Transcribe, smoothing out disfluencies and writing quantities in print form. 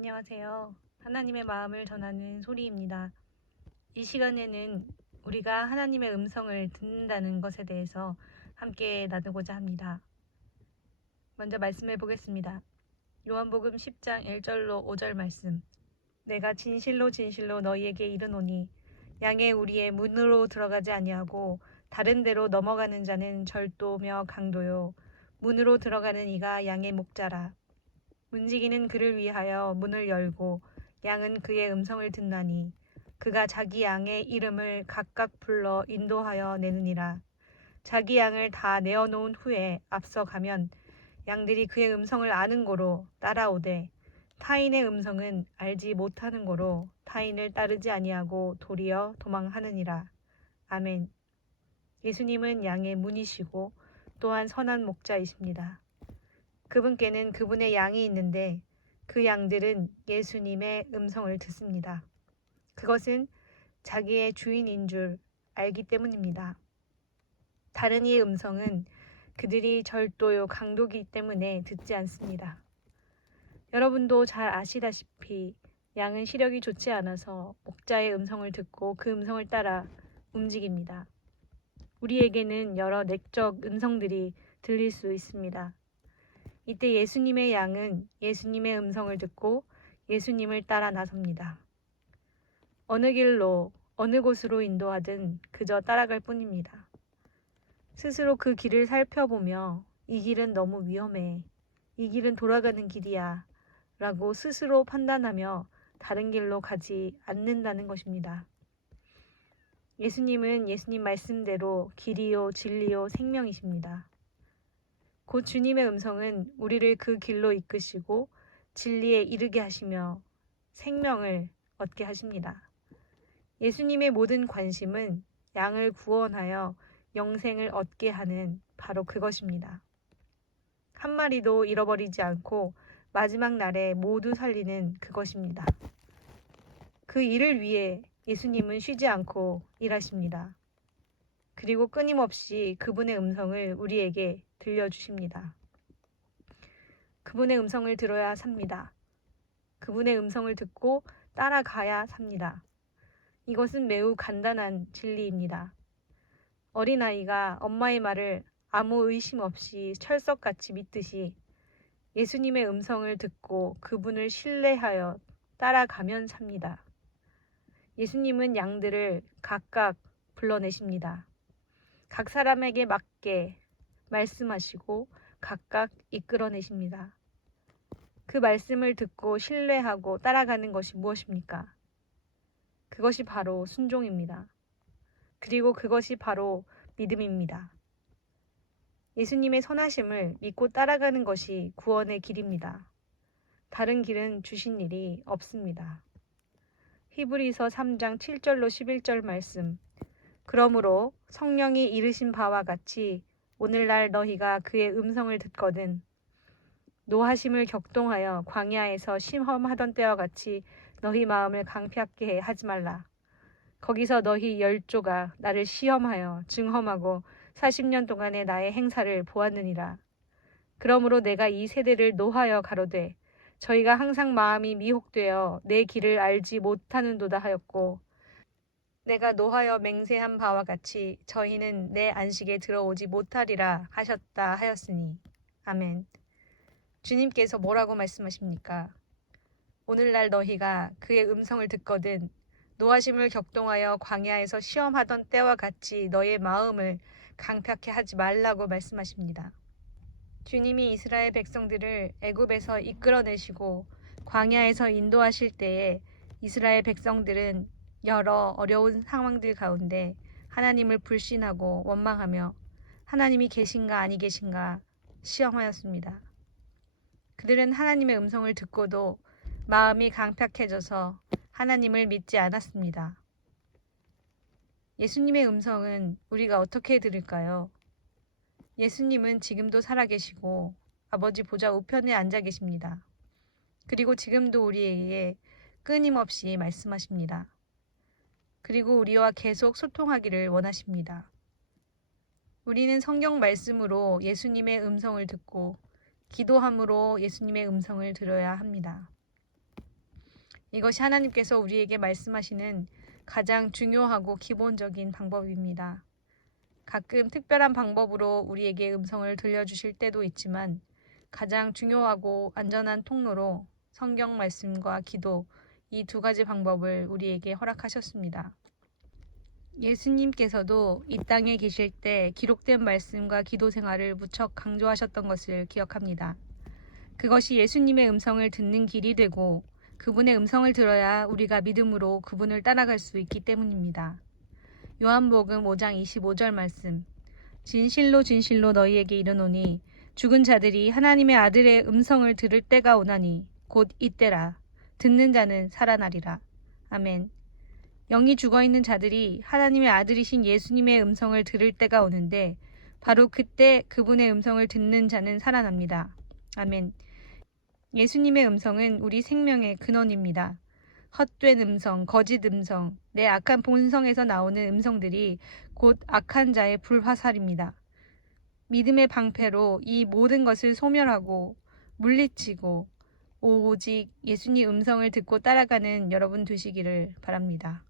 안녕하세요. 하나님의 마음을 전하는 소리입니다. 이 시간에는 우리가 하나님의 음성을 듣는다는 것에 대해서 함께 나누고자 합니다. 먼저 말씀을 보겠습니다. 요한복음 10장 1절로 5절 말씀. 내가 진실로 진실로 너희에게 이르노니 양의 우리의 문으로 들어가지 아니하고 다른 데로 넘어가는 자는 절도며 강도요 문으로 들어가는 이가 양의 목자라. 문지기는 그를 위하여 문을 열고 양은 그의 음성을 듣나니 그가 자기 양의 이름을 각각 불러 인도하여 내느니라. 자기 양을 다 내어놓은 후에 앞서 가면 양들이 그의 음성을 아는 고로 따라오되 타인의 음성은 알지 못하는 고로 타인을 따르지 아니하고 도리어 도망하느니라. 아멘. 예수님은 양의 문이시고 또한 선한 목자이십니다. 그분께는 그분의 양이 있는데 그 양들은 예수님의 음성을 듣습니다. 그것은 자기의 주인인 줄 알기 때문입니다. 다른 이의 음성은 그들이 절도요 강도이기 때문에 듣지 않습니다. 여러분도 잘 아시다시피 양은 시력이 좋지 않아서 목자의 음성을 듣고 그 음성을 따라 움직입니다. 우리에게는 여러 내적 음성들이 들릴 수 있습니다. 이때 예수님의 양은 예수님의 음성을 듣고 예수님을 따라 나섭니다. 어느 길로 어느 곳으로 인도하든 그저 따라갈 뿐입니다. 스스로 그 길을 살펴보며 이 길은 너무 위험해, 이 길은 돌아가는 길이야 라고 스스로 판단하며 다른 길로 가지 않는다는 것입니다. 예수님은 예수님 말씀대로 길이요 진리요 생명이십니다. 곧 주님의 음성은 우리를 그 길로 이끄시고 진리에 이르게 하시며 생명을 얻게 하십니다. 예수님의 모든 관심은 양을 구원하여 영생을 얻게 하는 바로 그것입니다. 한 마리도 잃어버리지 않고 마지막 날에 모두 살리는 그것입니다. 그 일을 위해 예수님은 쉬지 않고 일하십니다. 그리고 끊임없이 그분의 음성을 우리에게 들려주십니다. 그분의 음성을 들어야 삽니다. 그분의 음성을 듣고 따라가야 삽니다. 이것은 매우 간단한 진리입니다. 어린아이가 엄마의 말을 아무 의심 없이 철석같이 믿듯이 예수님의 음성을 듣고 그분을 신뢰하여 따라가면 삽니다. 예수님은 양들을 각각 불러내십니다. 각 사람에게 맞게 말씀하시고 각각 이끌어내십니다. 그 말씀을 듣고 신뢰하고 따라가는 것이 무엇입니까? 그것이 바로 순종입니다. 그리고 그것이 바로 믿음입니다. 예수님의 선하심을 믿고 따라가는 것이 구원의 길입니다. 다른 길은 주신 일이 없습니다. 히브리서 3장 7절로 11절 말씀. 그러므로 성령이 이르신 바와 같이 오늘날 너희가 그의 음성을 듣거든 노하심을 격동하여 광야에서 시험하던 때와 같이 너희 마음을 강팍하게 하지 말라. 거기서 너희 열조가 나를 시험하여 증험하고 40년 동안의 나의 행사를 보았느니라. 그러므로 내가 이 세대를 노하여 가로되 저희가 항상 마음이 미혹되어 내 길을 알지 못하는도다 하였고 내가 노하여 맹세한 바와 같이 저희는 내 안식에 들어오지 못하리라 하셨다 하였으니. 아멘. 주님께서 뭐라고 말씀하십니까? 오늘날 너희가 그의 음성을 듣거든 노하심을 격동하여 광야에서 시험하던 때와 같이 너의 마음을 강팍해 하지 말라고 말씀하십니다. 주님이 이스라엘 백성들을 애굽에서 이끌어내시고 광야에서 인도하실 때에 이스라엘 백성들은 여러 어려운 상황들 가운데 하나님을 불신하고 원망하며 하나님이 계신가 아니 계신가 시험하였습니다. 그들은 하나님의 음성을 듣고도 마음이 강팍해져서 하나님을 믿지 않았습니다. 예수님의 음성은 우리가 어떻게 들을까요? 예수님은 지금도 살아계시고 아버지 보좌 우편에 앉아 계십니다. 그리고 지금도 우리에게 끊임없이 말씀하십니다. 그리고 우리와 계속 소통하기를 원하십니다. 우리는 성경 말씀으로 예수님의 음성을 듣고 기도함으로 예수님의 음성을 들어야 합니다. 이것이 하나님께서 우리에게 말씀하시는 가장 중요하고 기본적인 방법입니다. 가끔 특별한 방법으로 우리에게 음성을 들려주실 때도 있지만 가장 중요하고 안전한 통로로 성경 말씀과 기도, 이 두 가지 방법을 우리에게 허락하셨습니다. 예수님께서도 이 땅에 계실 때 기록된 말씀과 기도 생활을 무척 강조하셨던 것을 기억합니다. 그것이 예수님의 음성을 듣는 길이 되고 그분의 음성을 들어야 우리가 믿음으로 그분을 따라갈 수 있기 때문입니다. 요한복음 5장 25절 말씀. 진실로 진실로 너희에게 이르노니 죽은 자들이 하나님의 아들의 음성을 들을 때가 오나니 곧 이때라. 듣는 자는 살아나리라. 아멘. 영이 죽어있는 자들이 하나님의 아들이신 예수님의 음성을 들을 때가 오는데 바로 그때 그분의 음성을 듣는 자는 살아납니다. 아멘. 예수님의 음성은 우리 생명의 근원입니다. 헛된 음성, 거짓 음성, 내 악한 본성에서 나오는 음성들이 곧 악한 자의 불화살입니다. 믿음의 방패로 이 모든 것을 소멸하고 물리치고 오직 예수님 음성을 듣고 따라가는 여러분 되시기를 바랍니다.